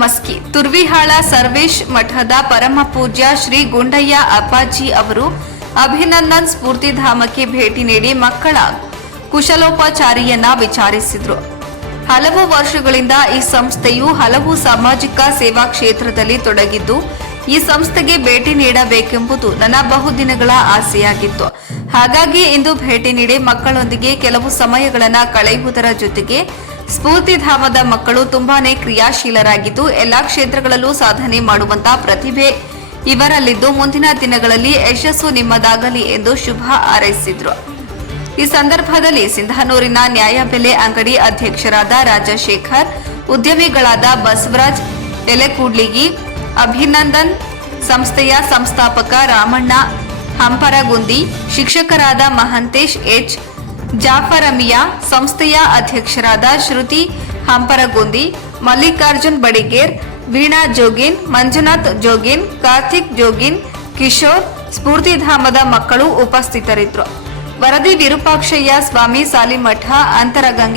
ಮಸ್ಕಿ ತುರ್ವಿಹಾಳ ಸರ್ವೇಶ್ ಮಠದ ಪರಮ ಪೂಜ್ಯ ಶ್ರೀ ಗುಂಡಯ್ಯ ಅಪ್ಪಾಜಿ ಅವರು ಅಭಿನಂದನ್ ಸ್ಫೂರ್ತಿಧಾಮಕ್ಕೆ ಭೇಟಿ ನೀಡಿ ಮಕ್ಕಳ ಕುಶಲೋಪಚಾರಿಯನ್ನ ವಿಚಾರಿಸಿದರು. ಹಲವು ವರ್ಷಗಳಿಂದ ಈ ಸಂಸ್ಥೆಯು ಹಲವು ಸಾಮಾಜಿಕ ಸೇವಾ ಕ್ಷೇತ್ರದಲ್ಲಿ ತೊಡಗಿದ್ದು, ಈ ಸಂಸ್ಥೆಗೆ ಭೇಟಿ ನೀಡಬೇಕೆಂಬುದು ನನ್ನ ಬಹುದಿನಗಳ ಆಸೆಯಾಗಿತ್ತು. ಹಾಗಾಗಿ ಇಂದು ಭೇಟಿ ನೀಡಿ ಮಕ್ಕಳೊಂದಿಗೆ ಕೆಲವು ಸಮಯಗಳನ್ನು ಕಳೆಯುವುದರ ಜೊತೆಗೆ ಸ್ಫೂರ್ತಿಧಾಮದ ಮಕ್ಕಳು ತುಂಬಾನೇ ಕ್ರಿಯಾಶೀಲರಾಗಿದ್ದು, ಎಲ್ಲಾ ಕ್ಷೇತ್ರಗಳಲ್ಲೂ ಸಾಧನೆ ಮಾಡುವಂತಹ ಪ್ರತಿಭೆ ಇವರಲ್ಲಿದ್ದು, ಮುಂದಿನ ದಿನಗಳಲ್ಲಿ ಯಶಸ್ಸು ನಿಮ್ಮದಾಗಲಿ ಎಂದು ಶುಭ ಹಾರೈಸಿದ್ರು. ಈ ಸಂದರ್ಭದಲ್ಲಿ ಸಿಂಧನೂರಿನ ನ್ಯಾಯಬೆಲೆ ಅಂಗಡಿ ಅಧ್ಯಕ್ಷರಾದ ರಾಜಶೇಖರ್, ಉದ್ಯಮಿಗಳಾದ ಬಸವರಾಜ್ ಎಲೆಕೂಡ್ಲಿಗಿ, ಅಭಿನಂದನ್ ಸಂಸ್ಥೆಯ ಸಂಸ್ಥಾಪಕ ರಾಮಣ್ಣ ಹಂಪರಗುಂದಿ, ಶಿಕ್ಷಕರಾದ ಮಹಂತೇಶ್ ಎಚ್, ಜಾಫರಮಿಯಾ, ಸಂಸ್ಥೆಯ ಅಧ್ಯಕ್ಷರಾದ ಶ್ರುತಿ ಹಂಪರಗುಂದಿ, ಮಲ್ಲಿಕಾರ್ಜುನ್ ಬಡಿಗೇರ್, ವೀಣಾ ಜೋಗಿನ್, ಮಂಜುನಾಥ್ ಜೋಗಿನ್, ಕಾರ್ತಿಕ್ ಜೋಗಿನ್, ಕಿಶೋರ್, ಸ್ಫೂರ್ತಿಧಾಮದ ಮಕ್ಕಳು ಉಪಸ್ಥಿತರಿದ್ದರು. ವರದಿ ವಿರೂಪಾಕ್ಷಯ್ಯ ಸ್ವಾಮಿ ಸಾಲಿಮಠ, ಅಂತರಗಂಗೆ